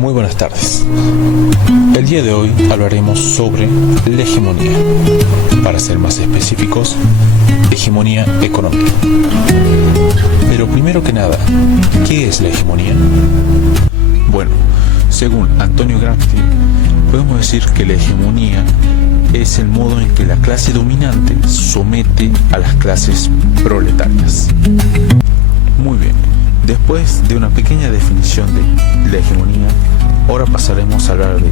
Muy buenas tardes. El día de hoy hablaremos sobre la hegemonía. Para ser más específicos, hegemonía económica. Pero primero que nada, ¿qué es la hegemonía? Bueno, según Antonio Gramsci, podemos decir que la hegemonía es el modo en que la clase dominante somete a las clases proletarias. Muy bien, después de una pequeña definición de la hegemonía, ahora pasaremos a hablar de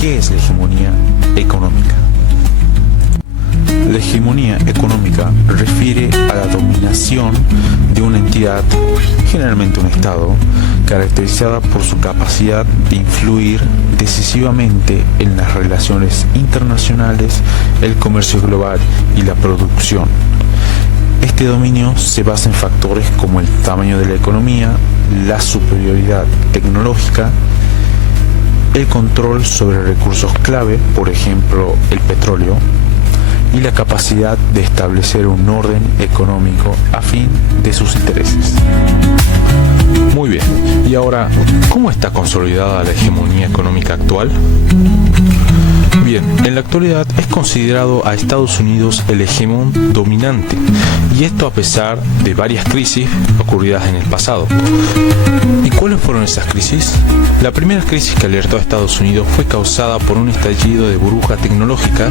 qué es la hegemonía económica. La hegemonía económica refiere a la dominación de una entidad, generalmente un Estado, caracterizada por su capacidad de influir decisivamente en las relaciones internacionales, el comercio global y la producción. Este dominio se basa en factores como el tamaño de la economía, la superioridad tecnológica, el control sobre recursos clave, por ejemplo el petróleo, y la capacidad de establecer un orden económico a fin de sus intereses. Muy bien, y ahora, ¿cómo está consolidada la hegemonía económica actual? Bien, en la actualidad es considerado a Estados Unidos el hegemón dominante, y esto a pesar de varias crisis ocurridas en el pasado. ¿Y cuáles fueron esas crisis? La primera crisis que alertó a Estados Unidos fue causada por un estallido de burbuja tecnológica,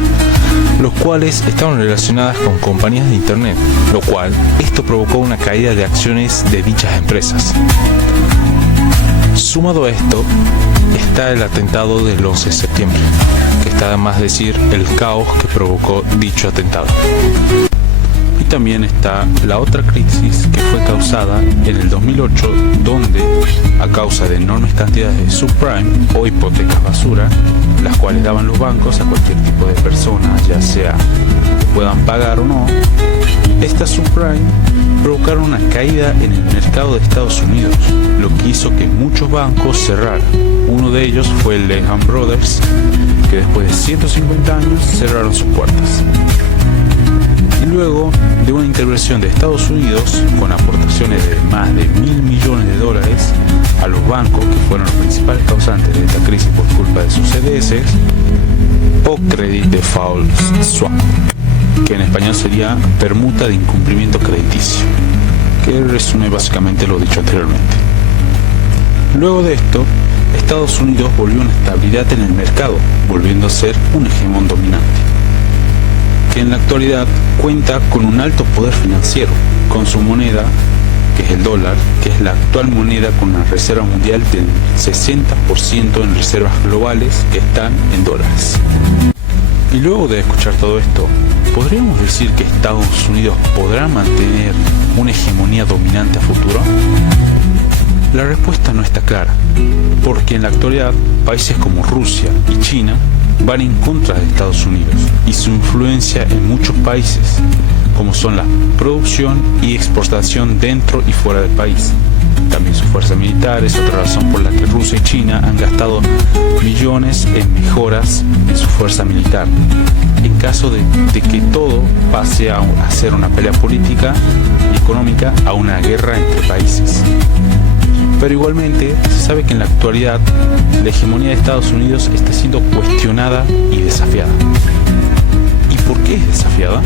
los cuales estaban relacionadas con compañías de Internet, lo cual esto provocó una caída de acciones de dichas empresas. Sumado a esto está el atentado del 11 de septiembre, que está de más decir el caos que provocó dicho atentado. Y también está la otra crisis que fue causada en el 2008, donde a causa de enormes cantidades de subprime o hipotecas basura, las cuales daban los bancos a cualquier tipo de persona, ya sea que puedan pagar o no, estas subprime provocaron una caída en el mercado de Estados Unidos, lo que hizo que muchos bancos cerraran. Uno de ellos fue el Lehman Brothers, que después de 150 años cerraron sus puertas. Y luego de una intervención de Estados Unidos con aportaciones de más de $1.000 millones a los bancos, que fueron los principales causantes de esta crisis por culpa de sus CDS o Credit Default Swap, que en español sería permuta de incumplimiento crediticio, que resume básicamente lo dicho anteriormente. Luego de esto, Estados Unidos volvió a una estabilidad en el mercado, volviendo a ser un hegemón dominante, que en la actualidad cuenta con un alto poder financiero, con su moneda, que es el dólar, que es la actual moneda con una reserva mundial del 60% en reservas globales que están en dólares. Y luego de escuchar todo esto, ¿podríamos decir que Estados Unidos podrá mantener una hegemonía dominante a futuro? La respuesta no está clara, porque en la actualidad países como Rusia y China van en contra de Estados Unidos y su influencia en muchos países, como son la producción y exportación dentro y fuera del país. También su fuerza militar es otra razón por la que Rusia y China han gastado millones en mejoras en su fuerza militar, en caso de que todo pase a ser una pelea política y económica, a una guerra entre países. Pero igualmente se sabe que en la actualidad la hegemonía de Estados Unidos está siendo cuestionada y desafiada. ¿Y por qué es desafiada?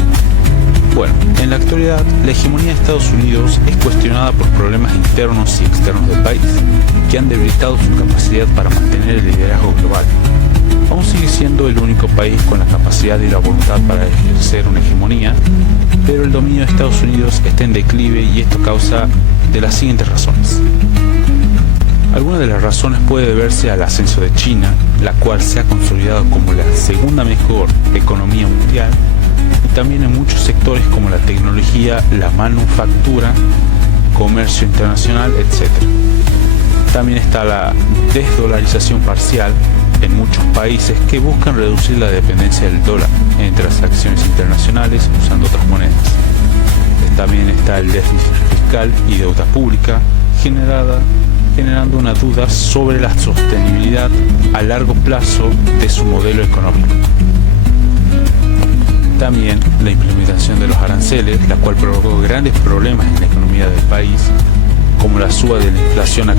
Bueno, en la actualidad la hegemonía de Estados Unidos es cuestionada por problemas internos y externos del país, que han debilitado su capacidad para mantener el liderazgo global. Aún sigue siendo el único país con la capacidad y la voluntad para ejercer una hegemonía, pero el dominio de Estados Unidos está en declive y esto causa de las siguientes razones. Algunas de las razones puede deberse al ascenso de China, la cual se ha consolidado como la segunda mejor economía mundial, y también en muchos sectores como la tecnología, la manufactura, comercio internacional, etc. También está la desdolarización parcial en muchos países que buscan reducir la dependencia del dólar en transacciones internacionales usando otras monedas. También está el déficit fiscal y deuda pública generando una duda sobre la sostenibilidad a largo plazo de su modelo económico. También la implementación de los aranceles, la cual provocó grandes problemas en la economía del país, como la suba de la inflación a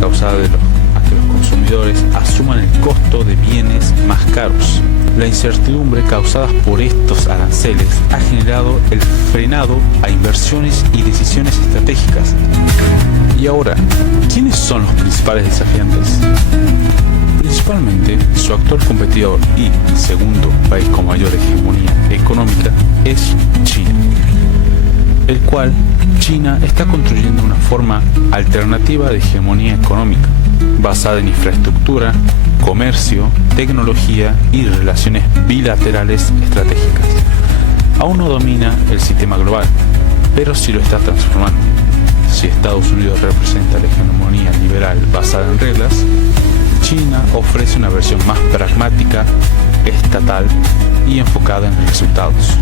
que los consumidores asuman el costo de bienes más caros. La incertidumbre causada por estos aranceles ha generado el frenado a inversiones y decisiones estratégicas. Y ahora, ¿quiénes son los principales desafiantes? Principalmente, su actual competidor y segundo país con mayor hegemonía económica es China, el cual China está construyendo una forma alternativa de hegemonía económica, basada en infraestructura, comercio, tecnología y relaciones bilaterales estratégicas. Aún no domina el sistema global, pero sí lo está transformando. Si Estados Unidos representa la hegemonía liberal basada en reglas, China ofrece una versión más pragmática, estatal y enfocada en resultados.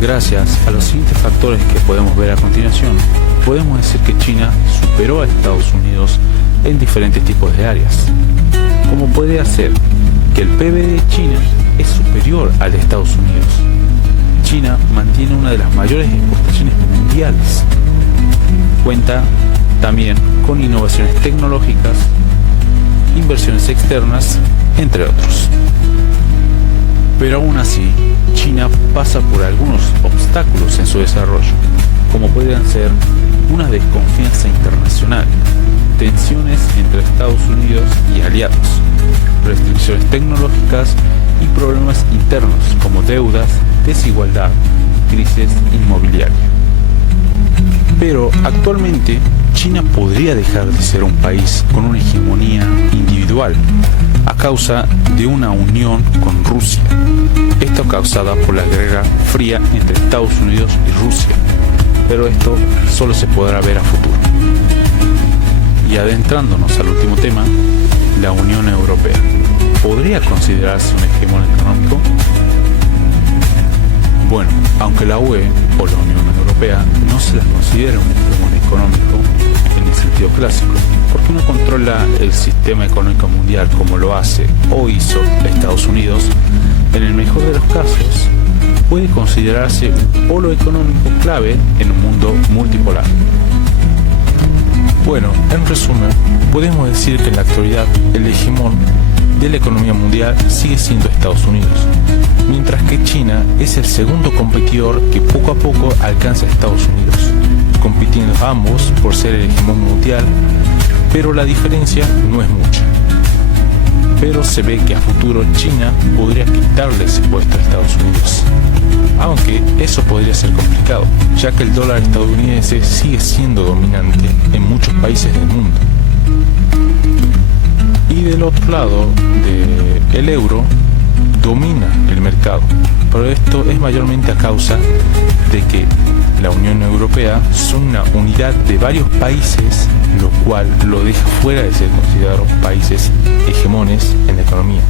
Gracias a los siguientes factores que podemos ver a continuación, podemos decir que China superó a Estados Unidos en diferentes tipos de áreas, como podría ser que el PIB de China es superior al de Estados Unidos. China mantiene una de las mayores exportaciones mundiales. Cuenta también con innovaciones tecnológicas, inversiones externas, entre otros. Pero aún así, China pasa por algunos obstáculos en su desarrollo, como pueden ser una desconfianza internacional, tensiones entre Estados Unidos y aliados, restricciones tecnológicas y problemas internos como deudas, desigualdad, crisis inmobiliaria. Pero actualmente China podría dejar de ser un país con una hegemonía individual a causa de una unión con Rusia, esto causada por la guerra fría entre Estados Unidos y Rusia, pero esto solo se podrá ver a futuro. Y adentrándonos al último tema, la Unión Europea, ¿podría considerarse un hegemón económico? Bueno, aunque la UE o la Unión Europea no se las considera un hegemón económico en el sentido clásico, porque no controla el sistema económico mundial como lo hace o hizo Estados Unidos, en el mejor de los casos puede considerarse un polo económico clave en un mundo multipolar. Bueno, en resumen, podemos decir que en la actualidad el hegemón de la economía mundial sigue siendo Estados Unidos, mientras que China es el segundo competidor que poco a poco alcanza a Estados Unidos, compitiendo ambos por ser el hegemón mundial, pero la diferencia no es mucha. Pero se ve que a futuro China podría quitarle ese puesto a Estados Unidos, aunque eso podría ser complicado, ya que el dólar estadounidense sigue siendo dominante en muchos países del mundo. Y del otro lado, el euro domina el mercado, pero esto es mayormente a causa de que la Unión Europea son una unidad de varios países, lo cual lo deja fuera de ser considerados países hegemones en la economía.